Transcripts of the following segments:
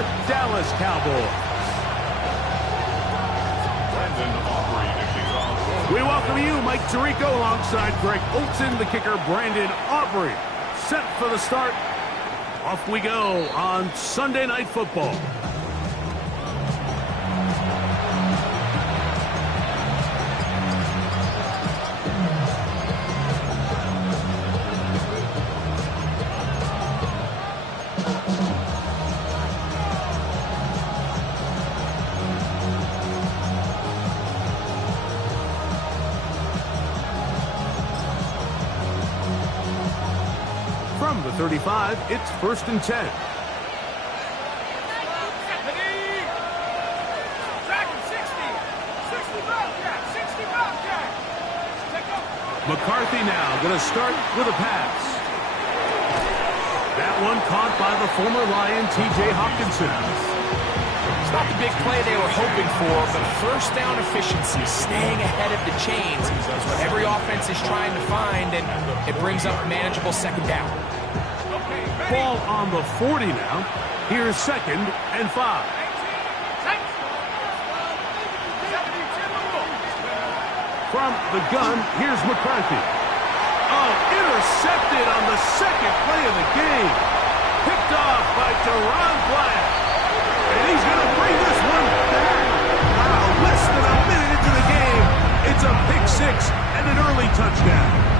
the Dallas Cowboys. We welcome you, Mike Tirico, alongside Greg Olson, the kicker, Brandon Aubrey. Set for the start. Off we go on Sunday Night Football. From the 35, it's 1st and 10. McCarthy now going to start with a pass. That one caught by the former Lion, T.J. Hawkinson. It's not the big play they were hoping for, but first down efficiency, staying ahead of the chains is what every offense is trying to find, and it brings up manageable second down. Ball on the 40 now. Here's 2nd and 5. From the gun, here's McCarthy. Oh, intercepted on the 2nd play of the game. Picked off by Teron Black. And he's going to bring this one back. Wow, less than a minute into the game. It's a pick 6 and an early touchdown.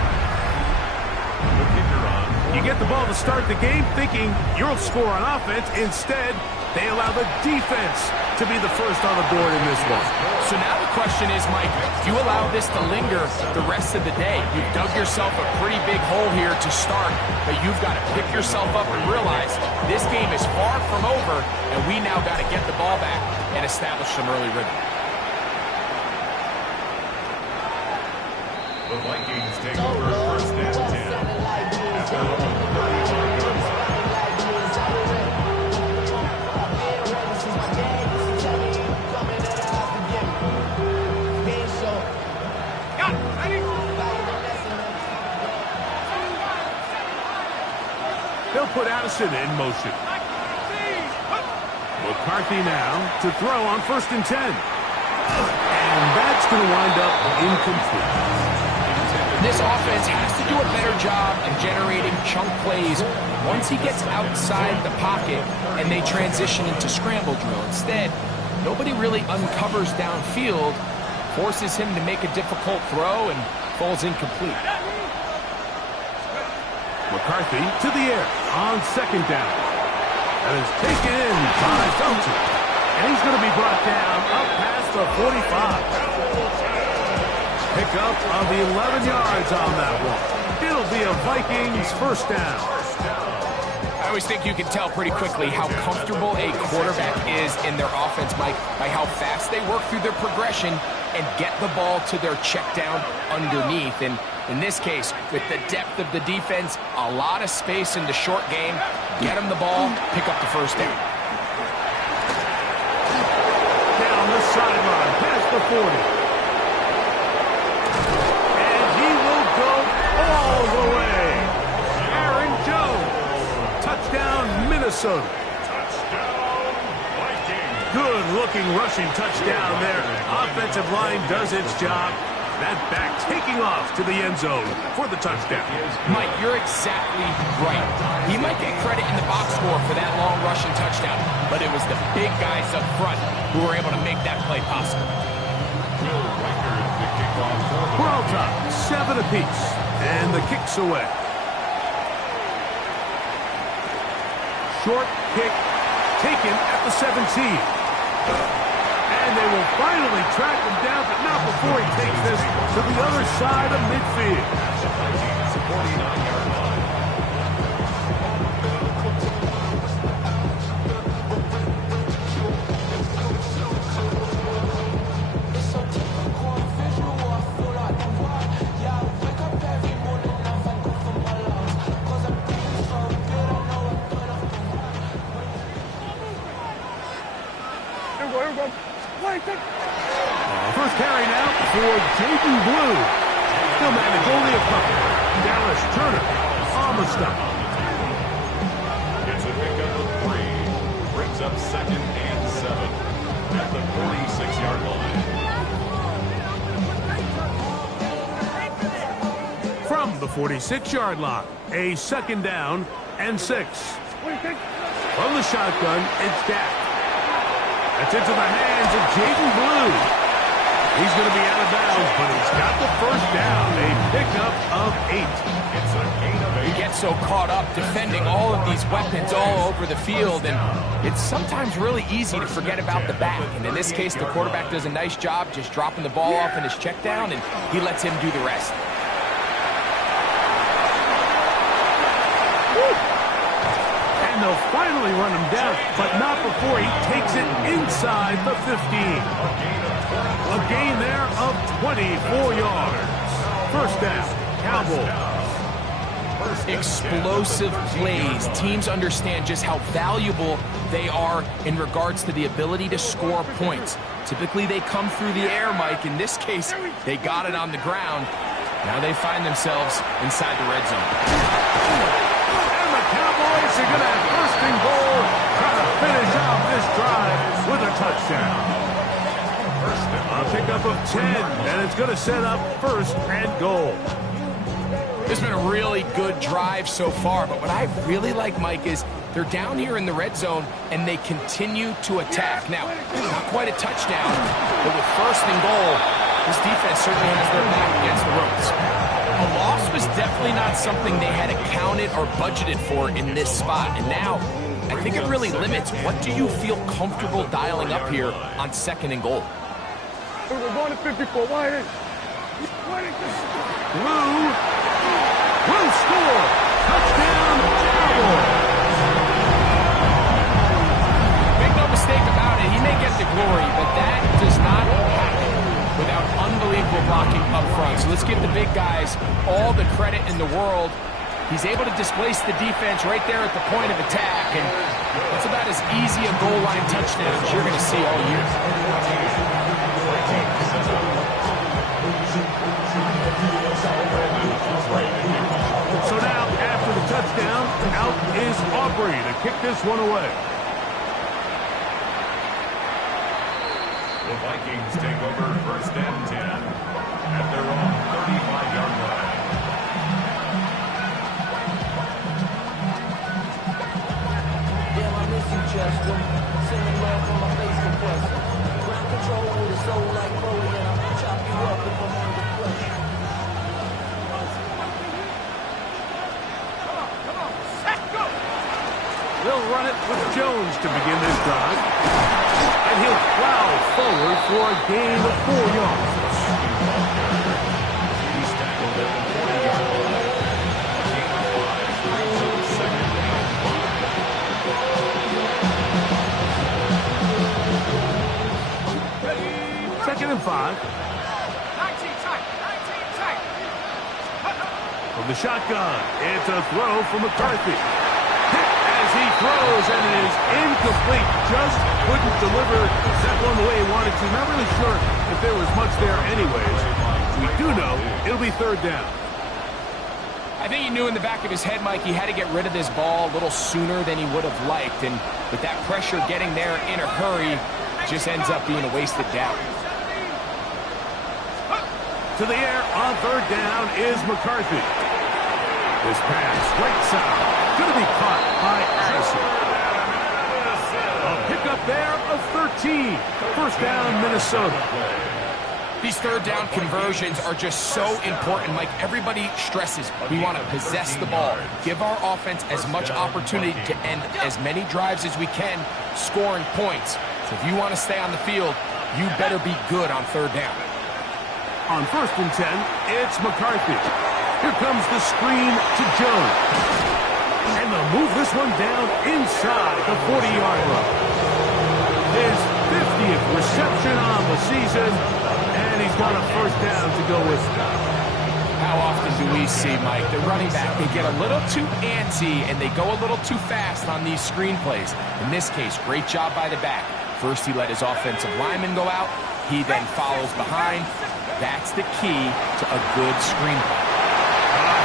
You get the ball to start the game thinking you'll score on offense. Instead, they allow the defense to be the first on the board in this one. So now the question is, Mike, do you allow this to linger the rest of the day? You've dug yourself a pretty big hole here to start, but you've got to pick yourself up and realize this game is far from over, and we now got to get the ball back and establish some early rhythm. The Vikings take over 1st and 10. They'll put Addison in motion. McCarthy now to throw on 1st and 10. And that's going to wind up incomplete. This offense has to do a better job of generating chunk plays once he gets outside the pocket and they transition into scramble drill. Instead, nobody really uncovers downfield, forces him to make a difficult throw, and falls incomplete. McCarthy to the air on 2nd down. That is taken in by Felton. And he's going to be brought down up past the 45. Pickup of 11 yards on that one. It'll be a Vikings 1st down. I always think you can tell pretty quickly how comfortable a quarterback is in their offense, Mike, by how fast they work through their progression and get the ball to their check down underneath. And in this case, with the depth of the defense, a lot of space in the short game, get them the ball, pick up the 1st down. Down the sideline, past the 40. All the way. Aaron Jones. Touchdown, Minnesota. Good-looking rushing touchdown there. Offensive line does its job. That back taking off to the end zone for the touchdown. Mike, you're exactly right. He might get credit in the box score for that long rushing touchdown, but it was the big guys up front who were able to make that play possible. Peralta, 7 apiece. And the kick's away. Short kick taken at the 17. And they will finally track him down, but not before he takes this to the other side of midfield. 49-yard line. First carry now for Jaden Blue. Still manage only a couple. Dallas Turner on the stop. Gets a pickup of 3. Brings up up 2nd and 7 at the 46-yard line. From the 46-yard line, a 2nd down and 6. From the shotgun, it's Dak. That's into the hands of Jaden Blue. He's going to be out of bounds, but he's got the 1st down, a pickup of 8. It's a gain of 8. You get so caught up defending all of these weapons all over the field, and it's sometimes really easy to forget about the back. And in this case, the quarterback does a nice job just dropping the ball off in his check down, and he lets him do the rest. And they'll finally run him down, but not before he takes it inside the 15. A gain there of 24 yards. 1st down, Cowboys. Explosive plays. Teams understand just how valuable they are in regards to the ability to score points. Typically, they come through the air, Mike. In this case, they got it on the ground. Now they find themselves inside the red zone. And the Cowboys are going to have 1st and goal, try to finish off this drive with a touchdown. A pickup of 10, and it's going to set up 1st and goal. This has been a really good drive so far, but what I really like, Mike, is they're down here in the red zone, and they continue to attack. Now, not quite a touchdown, but with 1st and goal, this defense certainly has their back against the ropes. A loss was definitely not something they had accounted or budgeted for in this spot, and now I think it really limits what do you feel comfortable dialing up here on 2nd and goal. We're going to 54. Why? Blue score. Touchdown, Cowboys. Make no mistake about it, he may get the glory, but that does not happen without unbelievable blocking up front. So let's give the big guys all the credit in the world. He's able to displace the defense right there at the point of attack, and that's about as easy a goal line touchdown as you're going to see all year. So now, after the touchdown, out is Aubrey to kick this one away. The Vikings take over 1st and 10 at their own 35-yard line. Damn, I miss you, Chester. Sending love from my face compressor. Ground control with a soul like Bowie, and I'll chop you up if I'm under pressure. They'll run it with Jones to begin this drive. And he'll plow forward for a gain of 4 yards. He's tackled at the 40-yard line. A gain of 5 brings up 2nd and 5. 2nd and 5. From the shotgun, it's a throw from McCarthy. Hit as he throws, and it is incomplete. Just couldn't deliver that one the way he wanted to. Not really sure if there was much there anyways. We do know it'll be 3rd down. I think he knew in the back of his head, Mike, he had to get rid of this ball a little sooner than he would have liked. And with that pressure getting there in a hurry, just ends up being a wasted down. To the air on 3rd down is McCarthy. This pass right side, going to be caught by Addison. A pickup there of 13. 1st down, Minnesota. These 3rd down conversions are just so important, Mike. Everybody stresses we want to possess the ball, give our offense as much opportunity to end as many drives as we can, scoring points. So if you want to stay on the field, you better be good on 3rd down. On 1st and 10, it's McCarthy. Here comes the screen to Jones. And they'll move this one down inside the 40-yard line. His 50th reception on the season, and he's got a 1st down to go with it. How often do we see, Mike, the running back, they get a little too antsy and they go a little too fast on these screen plays. In this case, great job by the back. First, he let his offensive lineman go out. He then follows behind. That's the key to a good screen play.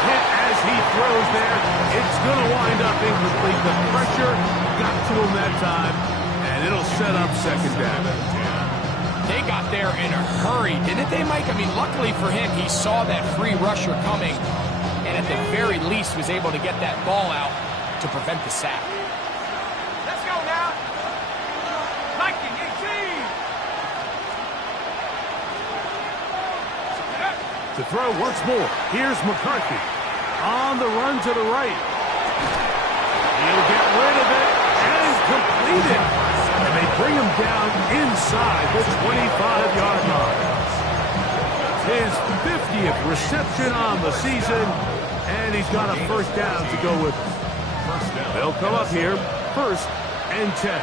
Hit as he throws there. It's going to wind up incomplete. The pressure got to him that time, it'll set up second down. They got there in a hurry, didn't they, Mike? I mean, luckily for him, he saw that free rusher coming, and at the very least was able to get that ball out to prevent the sack. Let's go now. Viking 18. To throw once more, here's McCarthy. On the run to the right. He'll get rid of it and complete it. And they bring him down inside the 25-yard line. His 50th reception on the season, and he's got a first down to go with him. They'll come up here, 1st and 10.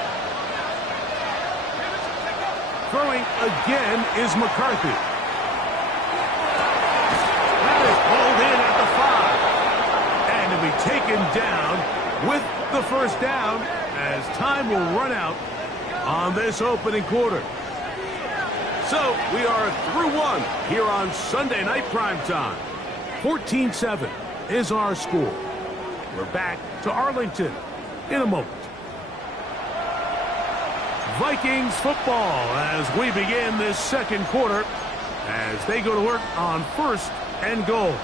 Throwing again is McCarthy. That is pulled in at the 5. And he'll be taken down with the first down as time will run out on this opening quarter. So we are through one here on Sunday Night Primetime. 14-7 is our score. We're back to Arlington in a moment. Vikings football as we begin this second quarter as they go to work on 1st and goal.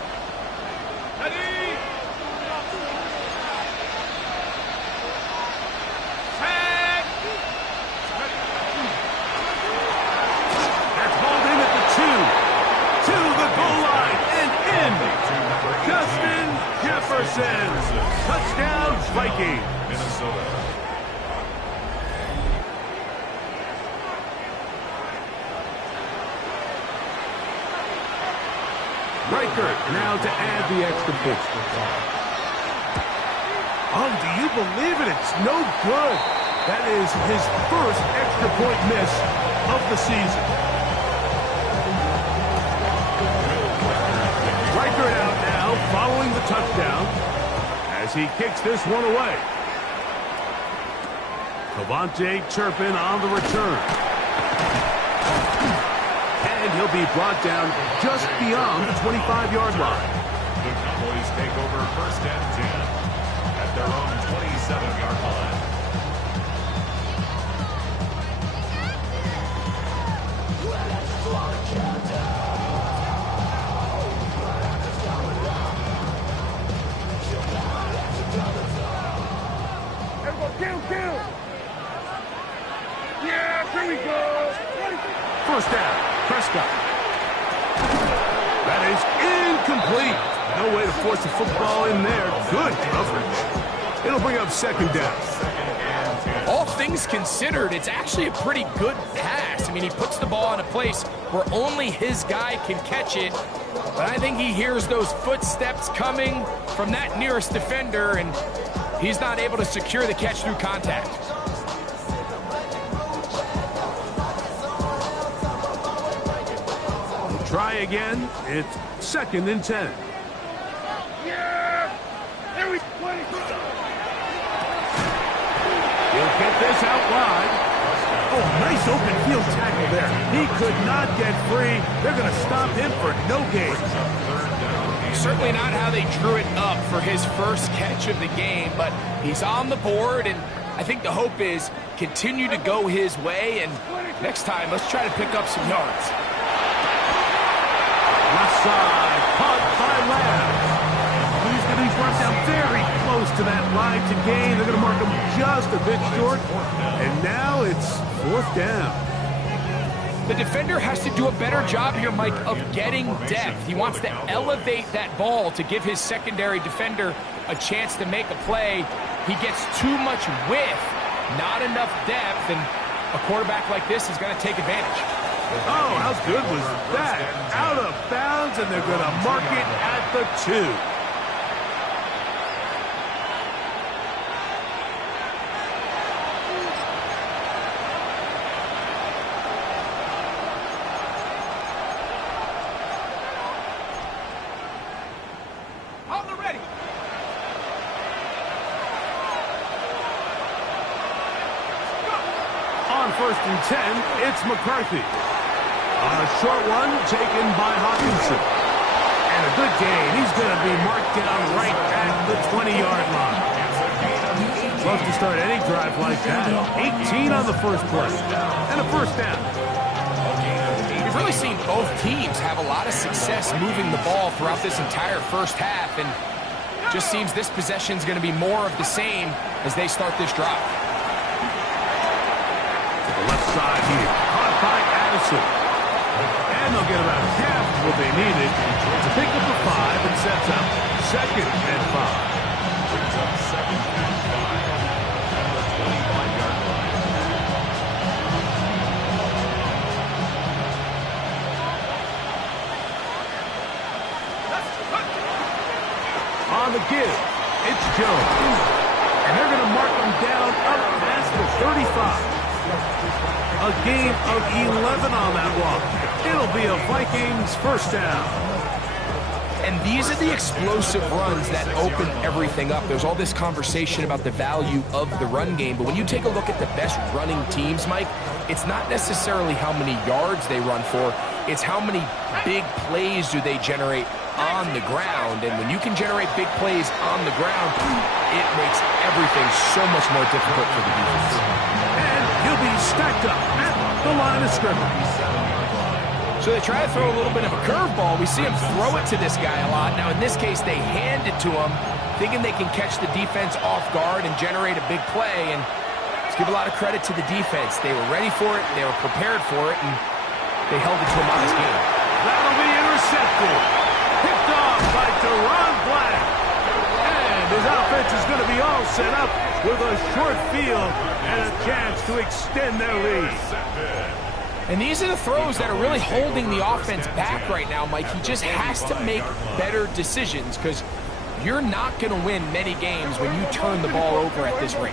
Touchdown, Vikings. Minnesota. Riker now to add the extra point. Oh, do you believe it? It's no good. That is his first extra point miss of the season. Riker out now following the touchdown as he kicks this one away. Cavante Turpin on the return. And he'll be brought down just beyond the 25-yard line. The Cowboys take over 1st and 10 at their own 27-yard line. First down, Prescott. That is incomplete. No way to force the football in there. Good coverage. It'll bring up second down. All things considered, it's actually a pretty good pass. I mean, he puts the ball in a place where only his guy can catch it. But I think he hears those footsteps coming from that nearest defender, and he's not able to secure the catch through contact. Try again. It's 2nd and 10. He'll get this out wide. Oh, nice open field tackle there. He could not get free. They're going to stop him for no gain. Certainly not how they drew it up for his first catch of the game, but he's on the board, and I think the hope is continue to go his way, and next time, let's try to pick up some yards. Left side, caught by Lamb. He's going to be brought down very close to that line to gain. They're going to mark him just a bit short. And now it's 4th down. The defender has to do a better job here, Mike, of getting depth. He wants to elevate that ball to give his secondary defender a chance to make a play. He gets too much width, not enough depth, and a quarterback like this is going to take advantage. Oh, how good was that? Out of bounds, and they're going to mark it at the 2. On the ready. On 1st and 10, it's McCarthy. On a short one, taken by Hawkinson. And a good gain. He's going to be marked down right at the 20-yard line. Love to start any drive like that. 18 on the first play. And a first down. We've really seen both teams have a lot of success moving the ball throughout this entire first half, and just seems this possession is going to be more of the same as they start this drive. To the left side here. Caught by Addison. And they'll get about half what they needed to pick up the 5 and sets up 2nd and 5. Brings up 2nd and 5 at the 25-yard line. On the give, it's Jones. And they're going to mark him down up past the 35. A gain of 11 on that one. It'll be a Vikings first down. And these are the explosive runs that open everything up. There's all this conversation about the value of the run game, but when you take a look at the best running teams, Mike, it's not necessarily how many yards they run for, it's how many big plays do they generate on the ground. And when you can generate big plays on the ground, it makes everything so much more difficult for the defense. And he'll be stacked up at the line of scrimmage. So they try to throw a little bit of a curveball. We see him throw it to this guy a lot. Now, in this case, they hand it to him, thinking they can catch the defense off guard and generate a big play. And let's give a lot of credit to the defense. They were ready for it, they were prepared for it, and they held it to a modest game. That'll be intercepted. Picked off by Deron Black. And his offense is going to be all set up with a short field and a chance to extend their lead. And these are the throws that are really holding the offense back right now, Mike. He just has to make better decisions because you're not going to win many games when you turn the ball over at this rate.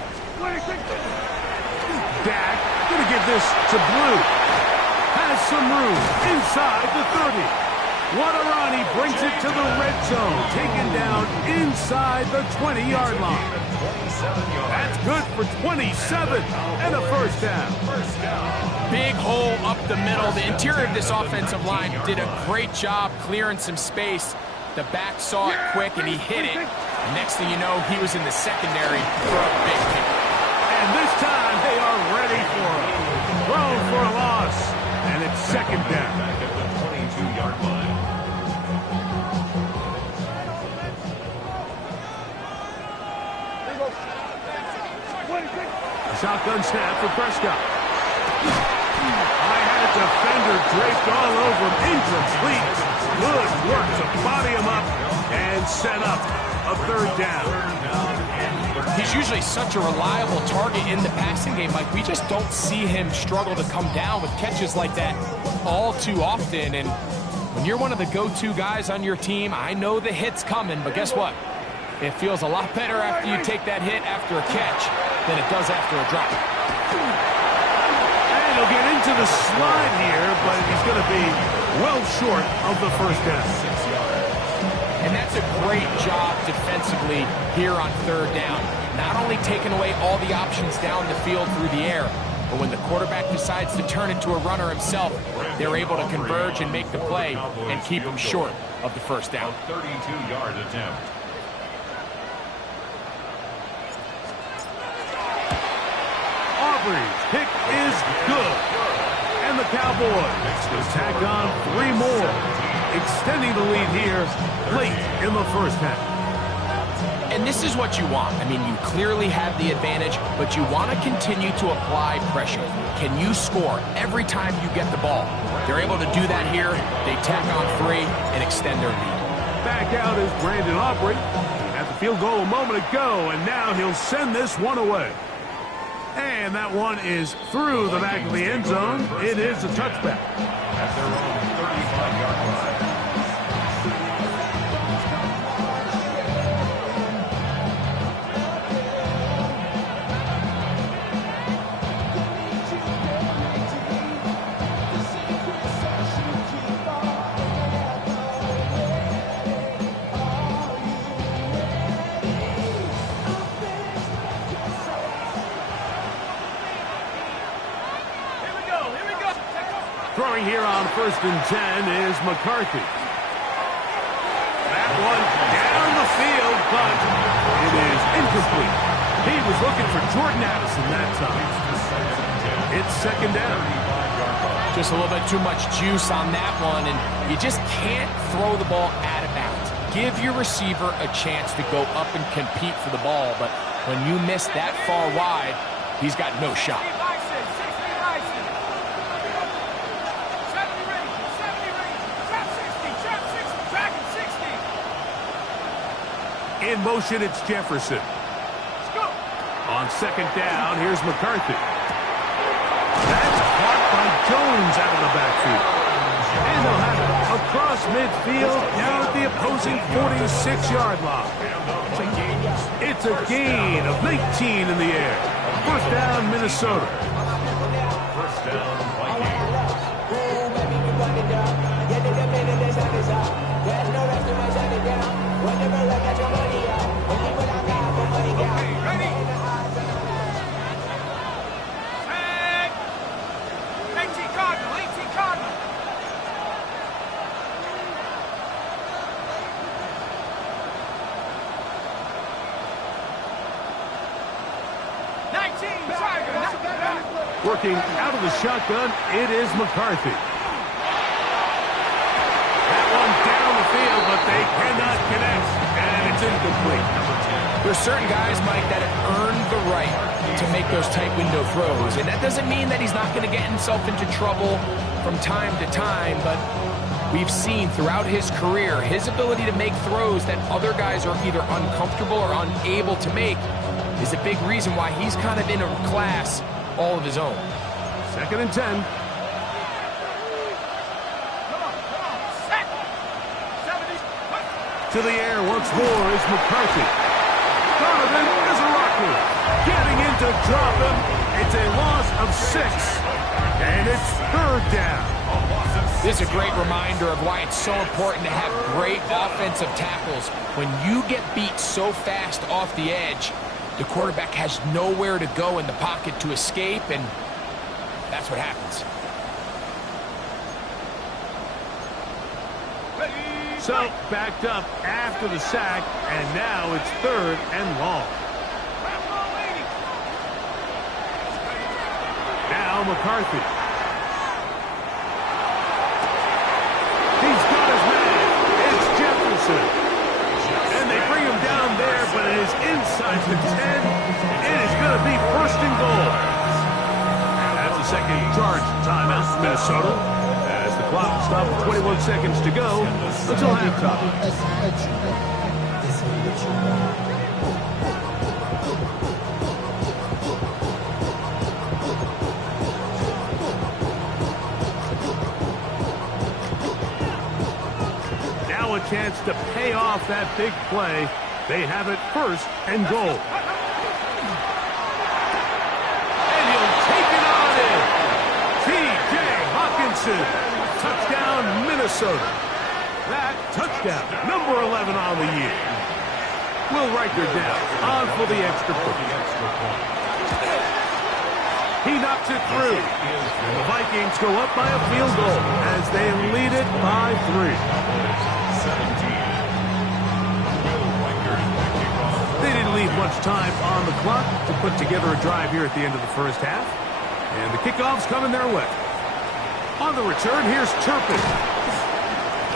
Dak going to give this to Blue. Has some room inside the 30. Wadarani brings it to the red zone, taken down inside the 20-yard line. That's good for 27 and a first down. Big hole up the middle. The interior of this offensive line did a great job clearing some space. The back saw it quick, and he hit it. Next thing you know, he was in the secondary for a big kick. And this time, they are ready for him. Thrown for a loss, and it's second down. Back at the 22-yard line. Shotgun snap for Prescott. I had a defender draped all over him. Incomplete. Good work to body him up and set up a third down. He's usually such a reliable target in the passing game. Like, we just don't see him struggle to come down with catches like that all too often. And when you're one of the go-to guys on your team, I know the hit's coming, but guess what? It feels a lot better after you take that hit after a catch than it does after a drop. And he'll get into the slide here, but he's going to be well short of the first down. And that's a great job defensively here on third down. Not only taking away all the options down the field through the air, but when the quarterback decides to turn into a runner himself, they're able to converge and make the play and keep him short of the first down. 32-yard attempt. Aubrey's pick is good. And the Cowboys will tack on 3 more, extending the lead here late in the first half. And this is what you want. I mean, you clearly have the advantage, but you want to continue to apply pressure. Can you score every time you get the ball? They're able to do that here. They tack on 3 and extend their lead. Back out is Brandon Aubrey. He had the field goal a moment ago, and now he'll send this one away. And that one is through the back of the end zone. It is a touchback. At their own 35-yard line. Throwing here on 1st and 10 is McCarthy. That one down the field, but it is incomplete. He was looking for Jordan Addison that time. It's second down. Just a little bit too much juice on that one, and you just can't throw the ball out of bounds. Give your receiver a chance to go up and compete for the ball, but when you miss that far wide, he's got no shot. 60 Bison, 60 Bison. 70 Rangers, 70 Rangers. Trap 60, trap 60, dragon 60. In motion, it's Jefferson. Let's go. On second down, here's McCarthy. That's caught by Jones out of the backfield. And they'll have it across midfield, down at the opposing 46-yard line. It's a gain of 19 in the air. First down, Minnesota. First down, Vikings. Okay, ready? Set. 18 Cardinal, 18 Cardinal. Working out of the shotgun, it is McCarthy. That one down the field, but they cannot connect, and it's incomplete. There's certain guys, Mike, that have earned the right to make those tight window throws, and that doesn't mean that he's not going to get himself into trouble from time to time, but we've seen throughout his career his ability to make throws that other guys are either uncomfortable or unable to make is a big reason why he's kind of in a class all of his own. Second and 10. Come on, set. 70. To the air once more is McCarthy. Donovan is a rocker. Getting in to drop him. It's a loss of 6. And it's third down. This is a great reminder of why it's so important to have great offensive tackles. When you get beat so fast off the edge, the quarterback has nowhere to go in the pocket to escape, and that's what happens. So, backed up after the sack, and now it's third and long. Now McCarthy. He's got his man. It's Jefferson. And they bring him down there, but it is inside the 10. It is going to be first and goal. That's a second charge timeout, Minnesota. As the clock stops with 21 seconds to go until halftime. A chance to pay off that big play. They have it first and goal. And he'll take it on in. T.J. Hawkinson. Touchdown, Minnesota. That touchdown, number 11 on the year. We'll write her down. On for the extra point. He knocks it through. The Vikings go up by a field goal as they lead it by 3. They didn't leave much time on the clock to put together a drive here at the end of the first half. And the kickoff's coming their way. On the return, here's Turpin.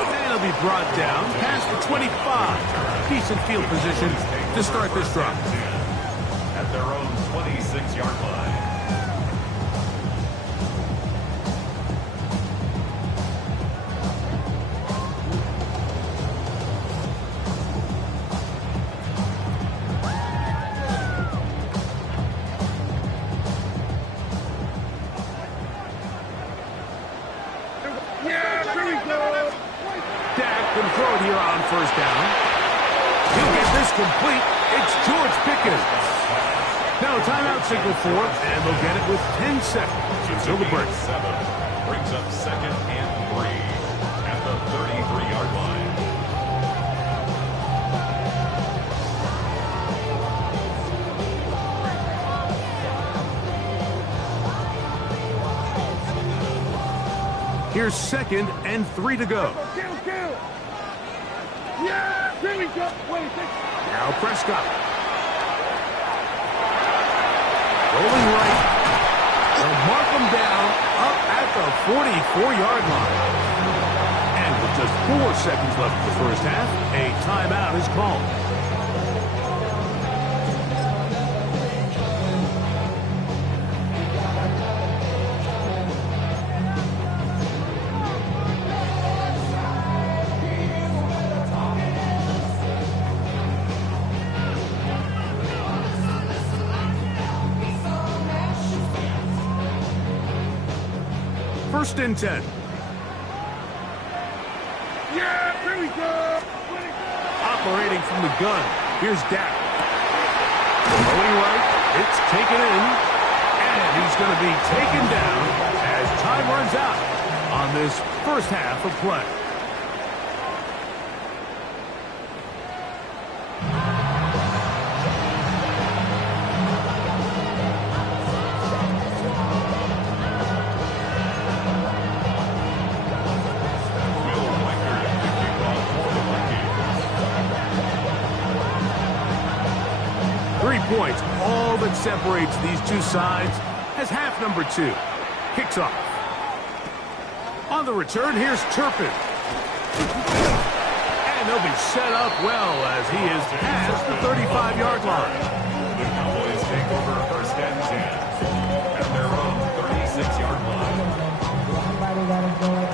And he'll be brought down past the 25. Decent field position to start this drive. At their own 26-yard line. First down. He'll get this complete. It's George Pickens. Now timeout signal for it, and they'll get it with 10 seconds until the break. 7 brings up second and 3 at the 33-yard line. Here's second and 3 to go. Yeah, here we go. Wait, Now Prescott. Rolling right. They'll mark them down up at the 44-yard line. And with just 4 seconds left in the first half, a timeout is called. First and 10. Yeah, here we go. Operating from the gun. Here's Dak. Going right. It's taken in. And he's going to be taken down as time runs out on this first half of play. Will Weicker to kick off for the Vikings. 3 points, all that separates these two sides, as half number 2 kicks off. On the return, here's Turpin. And they'll be set up well as he is past the 35-yard line. The Cowboys take over first and 10 at their own 36-yard line. Somebody gotta go it.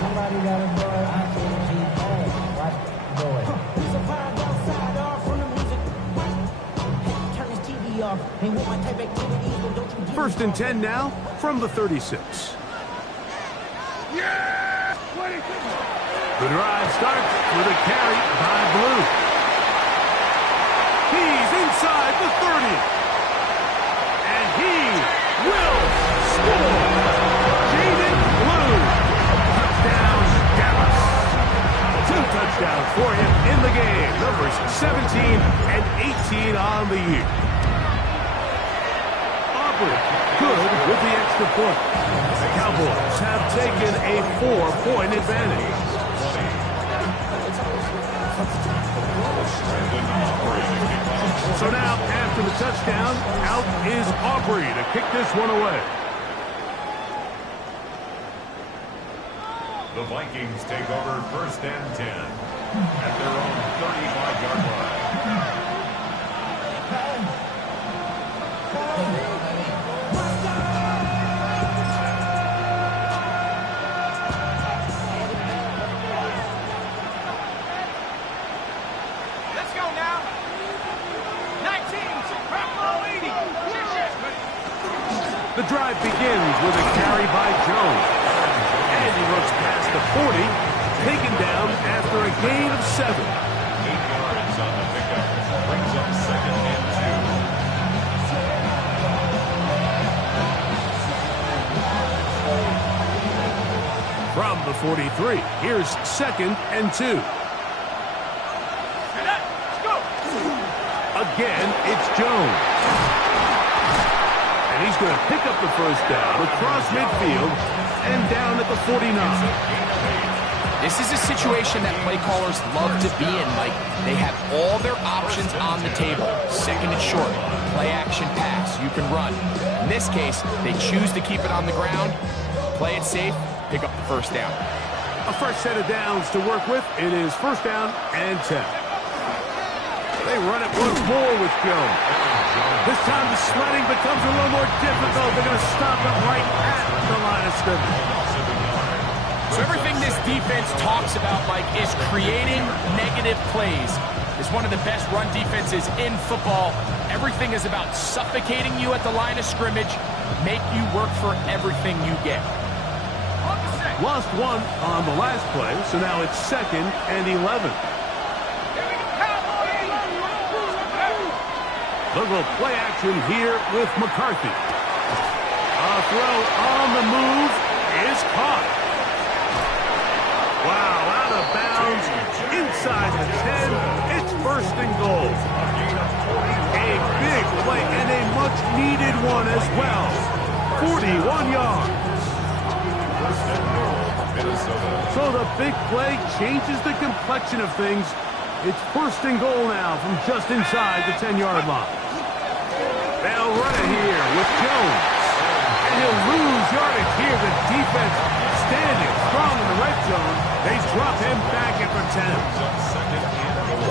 Somebody gotta go it. I can't keep on. What? Go it. He's a vibe outside off from the music. Turn his TV off. Ain't want my type of activities, but don't you do First and 10 now from the 36. Yeah! The drive starts with a carry by Blue. He's inside the 30. And he will score. Jaden Blue. Touchdown, Dallas. 2 touchdowns for him in the game. Numbers 17 and 18 on the year. Aubrey, good with the extra point. The Cowboys have taken a 4-point advantage. So now, after the touchdown, out is Aubrey to kick this one away. The Vikings take over first and 10 at their own 35-yard line. Let's go now. 19, Chicago 80. The drive begins with a carry by Jones. And he looks past the 40, taken down after a gain of 7. 8 yards on the pickup. Brings up second and 2. From the 43, here's second and 2. Again, it's Jones. And he's going to pick up the first down across midfield and down at the 49. This is a situation that play callers love to be in, Mike. They have all their options on the table. Second and short, play action pass, you can run. In this case, they choose to keep it on the ground, play it safe, pick up the first down. A fresh set of downs to work with. It is first down and 10. They run it once more with Jones. This time the sledding becomes a little more difficult. They're going to stop it right at the line of scrimmage. So everything this defense talks about, Mike, is creating negative plays. It's one of the best run defenses in football. Everything is about suffocating you at the line of scrimmage, make you work for everything you get. Lost one on the last play, so now it's second and 11. They'll go play action here with McCarthy. A throw on the move is caught. Wow, out of bounds, inside the 10, it's first and goal. A big play and a much-needed one as well. 41 yards. So the big play changes the complexion of things. It's first and goal now from just inside the 10-yard line. They'll run it here with Jones. And he'll lose yardage here. The defense standing strong in the red zone. They drop him back at the 10.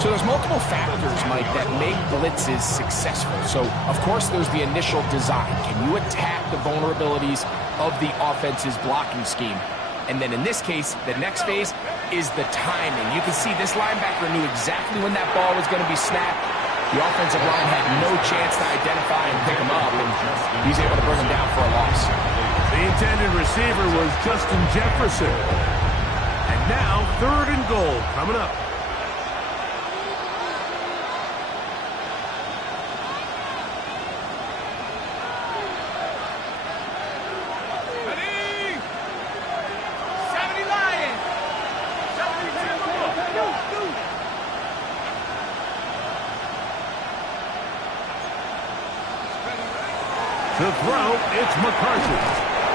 So there's multiple factors, Mike, that make blitzes successful. So, of course, there's the initial design. Can you attack the vulnerabilities of the offense's blocking scheme? And then in this case, the next phase is the timing. You can see this linebacker knew exactly when that ball was going to be snapped. The offensive line had no chance to identify and pick him up, and he's able to bring him down for a loss. The intended receiver was Justin Jefferson. And now, 3rd and goal coming up. To throw, it's McCarthy.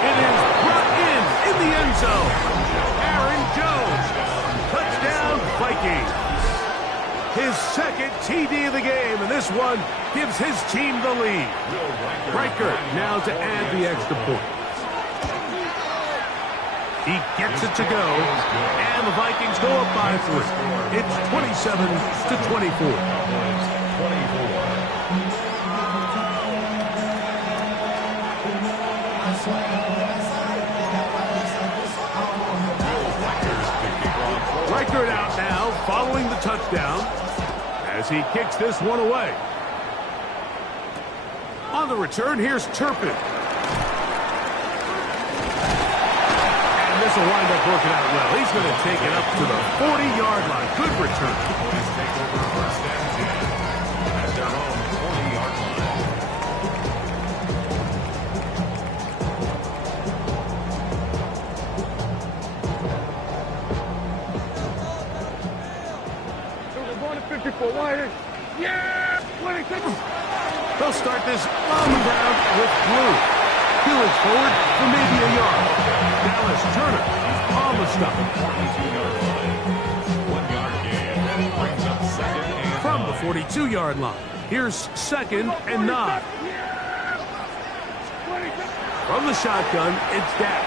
It is brought in the end zone. Aaron Jones. Touchdown, Vikings. His 2nd TD of the game, and this one gives his team the lead. Riker now to add the extra point. He gets it to go, and the Vikings go up by 3. It's 27-24. Riker out now, following the touchdown, as he kicks this one away. On the return, here's Turpin. And this will wind up working out well. He's going to take it up to the 40-yard line. Good return. Take over 1st and 10 at their own 40-yard line. They'll start this on the ground with Blue. Felix forward for maybe a yard. Dallas Turner on the stop. 42-yard line. 1-yard gain. Brings up 2nd and From the 42-yard line, here's 2nd and 9. From the shotgun, it's Dak.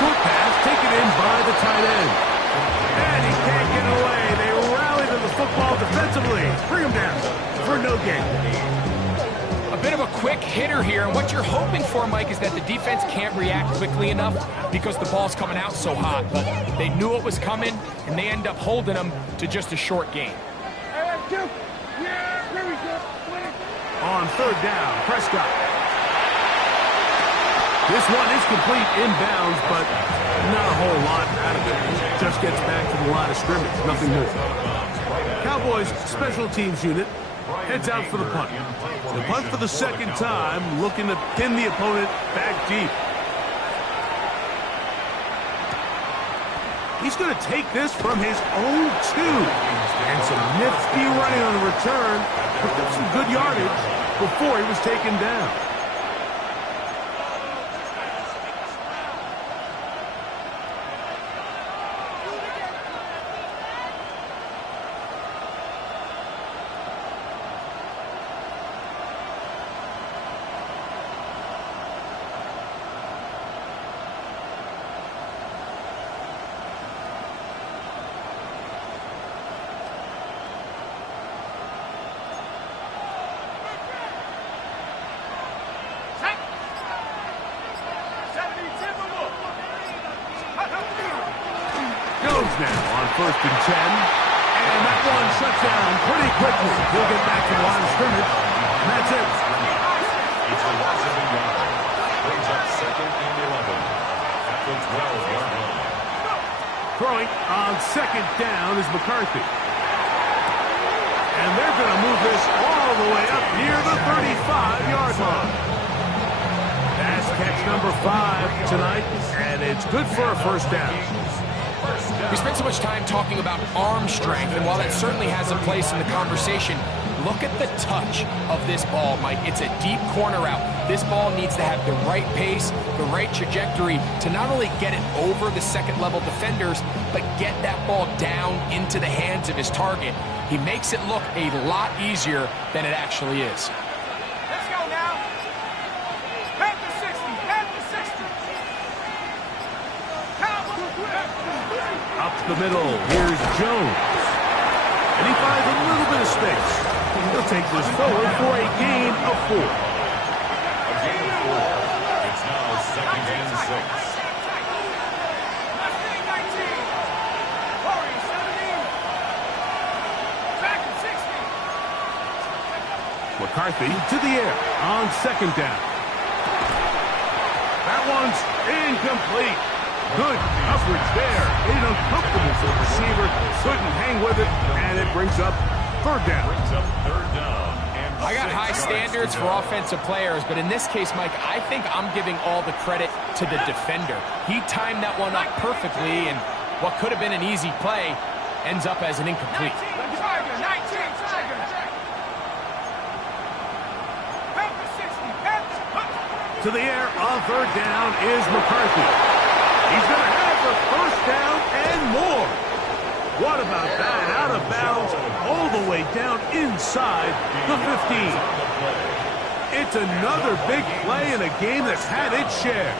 Short pass taken in by the tight end. And he can't get away. They rally to the football defensively. Bring him down for no gain. A bit of a quick hitter here, and what you're hoping for, Mike, is that the defense can't react quickly enough because the ball's coming out so hot. But they knew it was coming, and they end up holding them to just a short gain. On 3rd down, Prescott. This one is complete inbounds, but not a whole lot out of it. Just gets back to the line of scrimmage, nothing more. Cowboys special teams unit heads out for the punt. The punt for the 2nd time, looking to pin the opponent back deep. He's going to take this from his own 2. And some nifty running on the return. Picked up some good yardage before he was taken down. Now on 1st and 10. And that one shuts down pretty quickly. He'll get back to the line of scrimmage. And that's it. It's a loss of a yard. Brings up 2nd and 11 at the 12-yard line. Throwing on 2nd down is McCarthy. And they're going to move this all the way up near the 35-yard line. That's catch number 5 tonight, and it's good for a 1st down. We spent so much time talking about arm strength, and while that certainly has a place in the conversation, look at the touch of this ball, Mike. It's a deep corner route. This ball needs to have the right pace, the right trajectory to not only get it over the second-level defenders, but get that ball down into the hands of his target. He makes it look a lot easier than it actually is. the middle. Here's Jones. And he finds a little bit of space. He'll take this forward for a gain of 4. A gain of 4. It's now 2nd and 6. McCarthy to the air on 2nd down. That one's incomplete. Good coverage there. Made it uncomfortable for the receiver. Couldn't hang with it, and it brings up 3rd down. I got high standards for offensive players, but in this case, Mike, I think I'm giving all the credit to the defender. He timed that one up perfectly, and what could have been an easy play ends up as an incomplete. To the air on 3rd down is McCarthy. He's going to have the 1st down and more. What about that? Out of bounds all the way down inside the 15. It's another big play in a game that's had its share.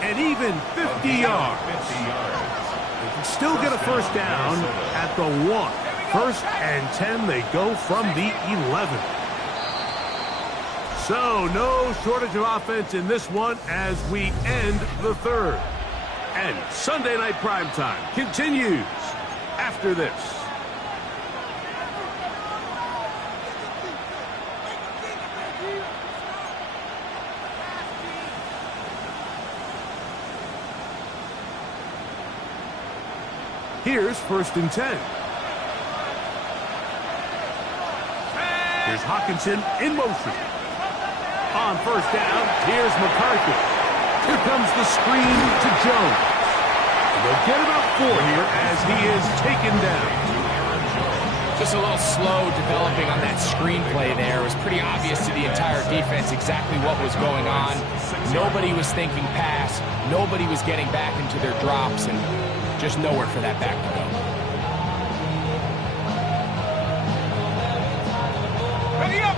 And even 50 yards. They can still get a 1st down at the 1. 1st and 10, they go from the 11. So, no shortage of offense in this one as we end the 3rd. And Sunday Night Primetime continues after this. Here's 1st and 10. Here's Hawkinson in motion. On 1st down, here's McCarthy. Here comes the screen to Jones. And they'll get about 4 here as he is taken down. Just a little slow developing on that screenplay there. It was pretty obvious to the entire defense exactly what was going on. Nobody was thinking pass. Nobody was getting back into their drops, and just nowhere for that back to go. Ready up!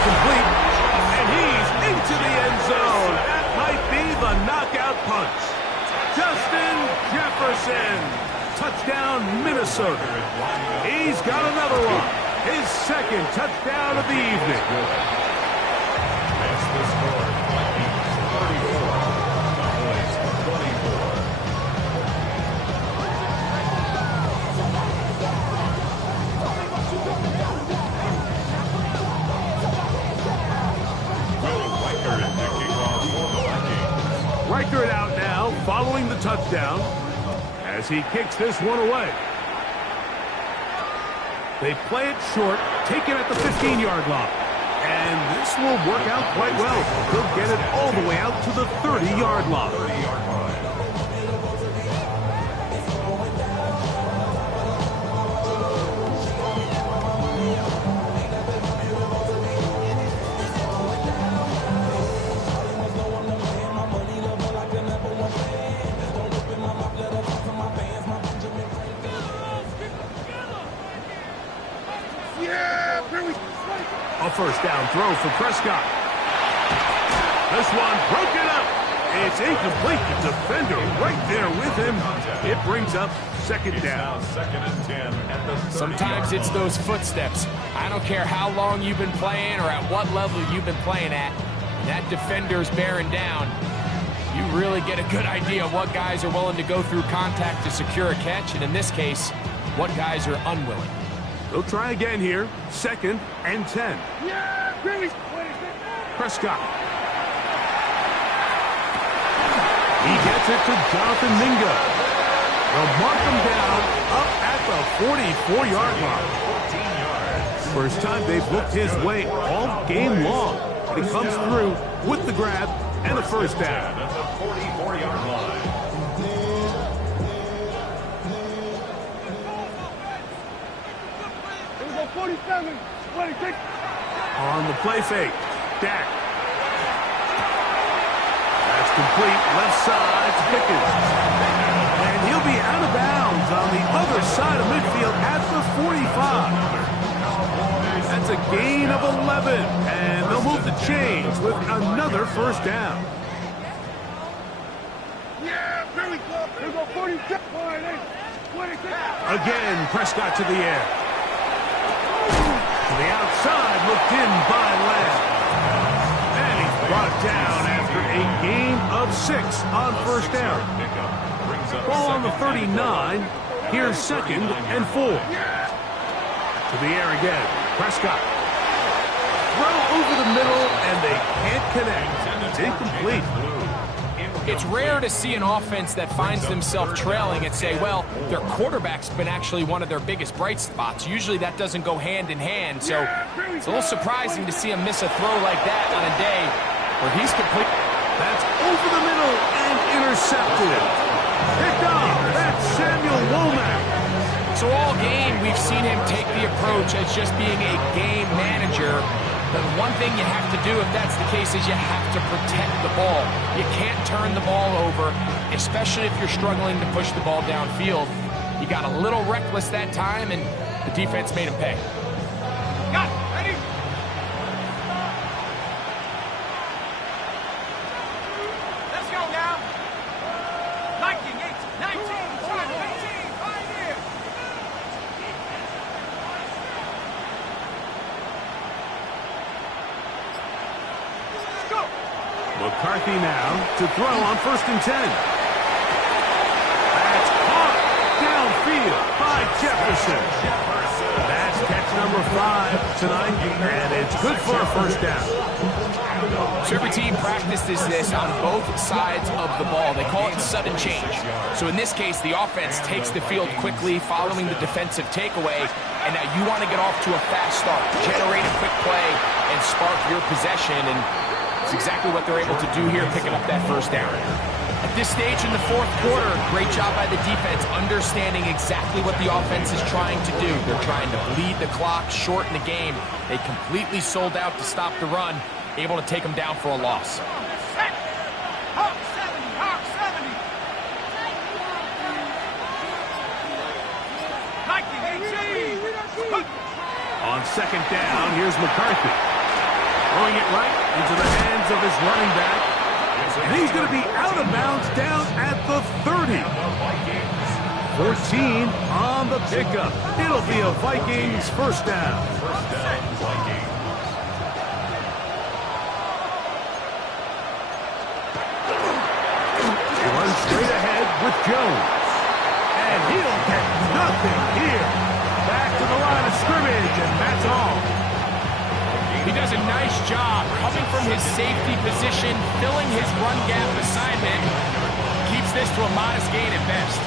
Complete, and he's into the end zone. That might be the knockout punch. Justin Jefferson, touchdown Minnesota. He's got another one, his 2nd touchdown of the evening. That's the score. 34. Cowboys 24. Riker it out now, following the touchdown, as he kicks this one away. They play it short, take it at the 15-yard line. And this will work out quite well. He'll get it all the way out to the 30-yard line. A 1st down throw for Prescott. This one broken up. It's incomplete. The defender right there with him. It brings up 2nd down. 2nd and 10 at the 30. Sometimes it's those footsteps. I don't care how long you've been playing or at what level you've been playing at. When that defender's bearing down, you really get a good idea of what guys are willing to go through contact to secure a catch, and in this case, what guys are unwilling. They'll try again here. 2nd and 10. Prescott. He gets it to Jonathan Mingo. They'll mark him down up at the 44-yard line. 14 yards. First time they've looked his way all game long. He comes through with the grab and the 1st down. At the 44-yard line. On the play fake, Dak. That's complete, left side to Pickens. And he'll be out of bounds on the other side of midfield at the 45. That's a gain of 11, and they'll move the chains with another first down. Yeah, very close. Here we go, 46. Again, Prescott to the air. To the outside, looked in by Lamb. And he's brought down after a gain of 6 on first down. Ball on the 39. Here's 2nd and 4. To the air again. Prescott. Throw over the middle, and they can't connect. It's incomplete. It's rare to see an offense that finds themselves trailing and say, well, their quarterback's been actually one of their biggest bright spots. Usually that doesn't go hand in hand, so it's a little surprising to see him miss a throw like that on a day where he's complete. That's over the middle and intercepted. Picked off. That's Samuel Womack. So all game, we've seen him take the approach as just being a game manager. But one thing you have to do if that's the case is you have to protect the ball. You can't turn the ball over, especially if you're struggling to push the ball downfield. He got a little reckless that time, and the defense made him pay. Got it. Ready? Let's go now. 19, 18, 19, 18, 5 here. McCarthy now to throw on 1st and 10. That's caught downfield by Jefferson. That's catch number 5 tonight, and it's good for a first down. So every team practices this on both sides of the ball. They call it sudden change. So in this case, the offense takes the field quickly following the defensive takeaway, and now you want to get off to a fast start, generate a quick play, and spark your possession, and it's exactly what they're able to do here, picking up that first down. At this stage in the 4th quarter, great job by the defense, understanding exactly what the offense is trying to do. They're trying to bleed the clock, shorten the game. They completely sold out to stop the run, able to take them down for a loss. Hawk 70, Hawk 70. 19, 18. On 2nd down, here's McCarthy. Throwing it right into the hands of his running back. And he's going to be out of bounds down at the 30. 14 on the pickup. It'll be a Vikings first down. He runs straight ahead with Jones. And he'll get nothing here. Back to the line of scrimmage, and that's all. He does a nice job coming from his safety position, filling his run gap assignment. Keeps this to a modest gain at best.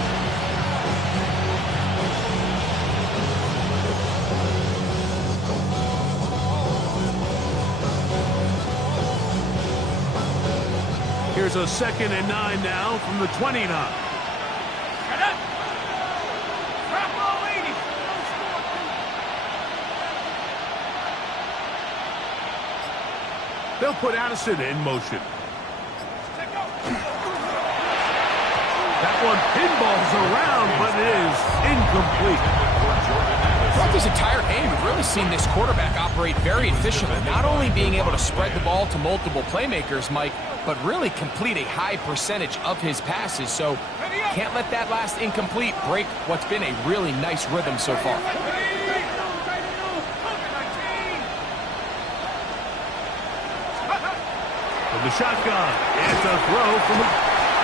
Here's a 2nd and 9 now from the 29. Shut up. Drop ball 80. They'll put Addison in motion. That one pinballs around, but it is incomplete. Throughout this entire game, we've really seen this quarterback operate very efficiently, not only being able to spread the ball to multiple playmakers, Mike, but really complete a high percentage of his passes. So can't let that last incomplete break what's been a really nice rhythm so far. From the shotgun, it's a throw from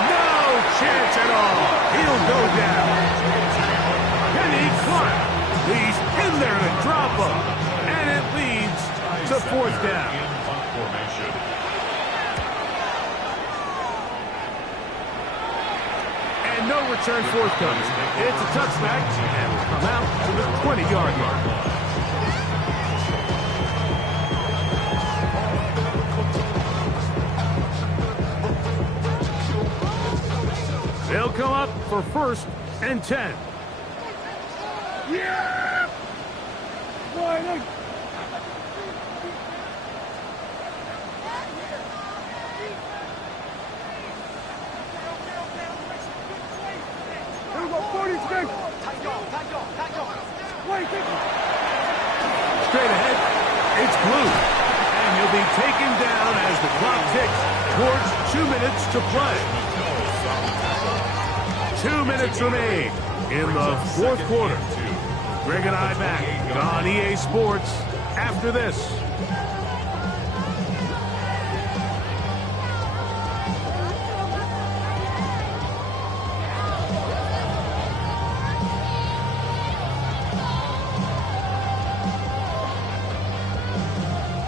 no chance at all. He'll go down. Kenny Clark, he's in there to drop him, and it leads to 4th down. And no return forthcoming. It's a touchback, and will come out to the 20-yard line. They'll come up for 1st and 10. Yeah! Boy, here we go, 46. Straight ahead, It's blue. And he'll be taken down as the clock ticks towards 2 minutes to play. 2 minutes remain in the fourth quarter. Greg and I back on EA Sports after this.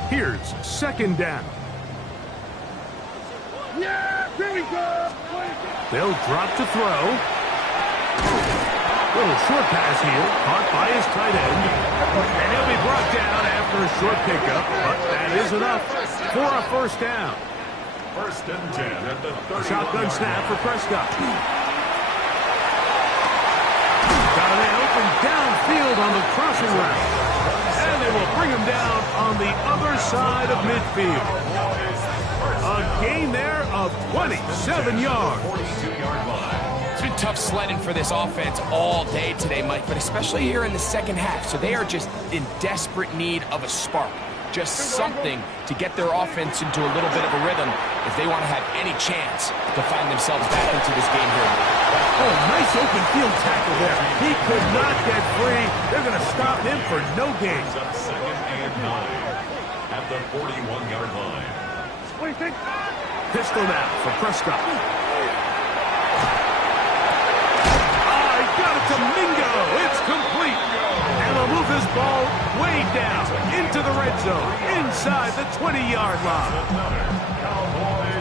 Here's second down. Yeah, here we go. They'll drop to throw. Little short pass here, caught by his tight end. And he'll be brought down after a short pickup, but that is enough for a first down. First and 10 at the 30. Shotgun snap for Prescott. Got an open downfield on the crossing route. And they will bring him down on the other side of midfield. A gain there of 27 yards. 42-yard line. It's been tough sledding for this offense all day today, Mike, but especially here in the second half. So they are just in desperate need of a spark. Just something to get their offense into a little bit of a rhythm if they want to have any chance to find themselves back into this game here. Oh, nice open field tackle there. He could not get free. They're going to stop him for no gain. Brings up second and 9 at the 41-yard line. What do you think? Pistol now for Prescott. Got it to Mingo. It's complete. And they'll move this ball way down into the red zone, inside the 20-yard line.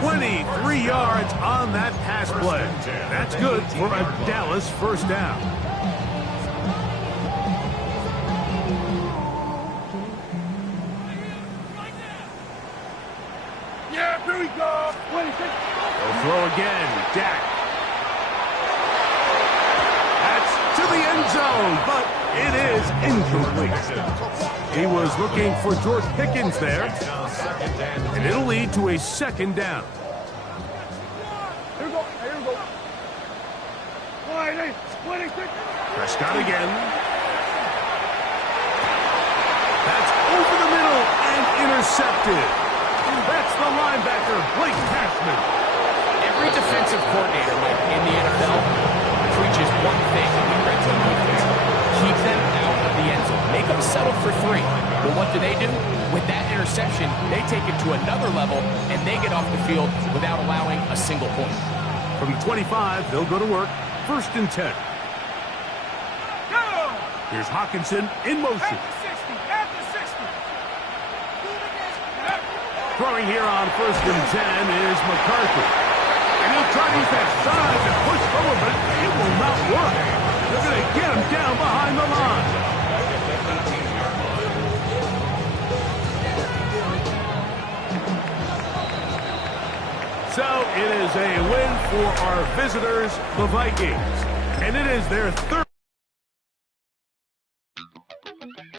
23 yards on that pass play. That's good for a Dallas first down. Yeah, here we go. What do you think? They'll throw again. Dak. To the end zone, but it is incomplete. He was looking for George Pickens there, and it'll lead to a second down. Here we go. Here we go. What do you think? Prescott again. That's over the middle and intercepted. That's the linebacker, Blake Cashman. Every defensive coordinator, Mike, in the NFL preaches one thing in red zone defense. Keep them out of the end zone. Make them settle for 3. But what do? With that interception, they take it to another level, and they get off the field without allowing a single point. From the 25, they'll go to work. First and 10. Go! Here's Hawkinson in motion. At the 60. At the 60. Throwing here on first and 10 is McCarthy. And he'll try to use that size and push forward, but it will not work. They're going to get him down behind the line. So it is a win for our visitors, the Vikings. And it is their third.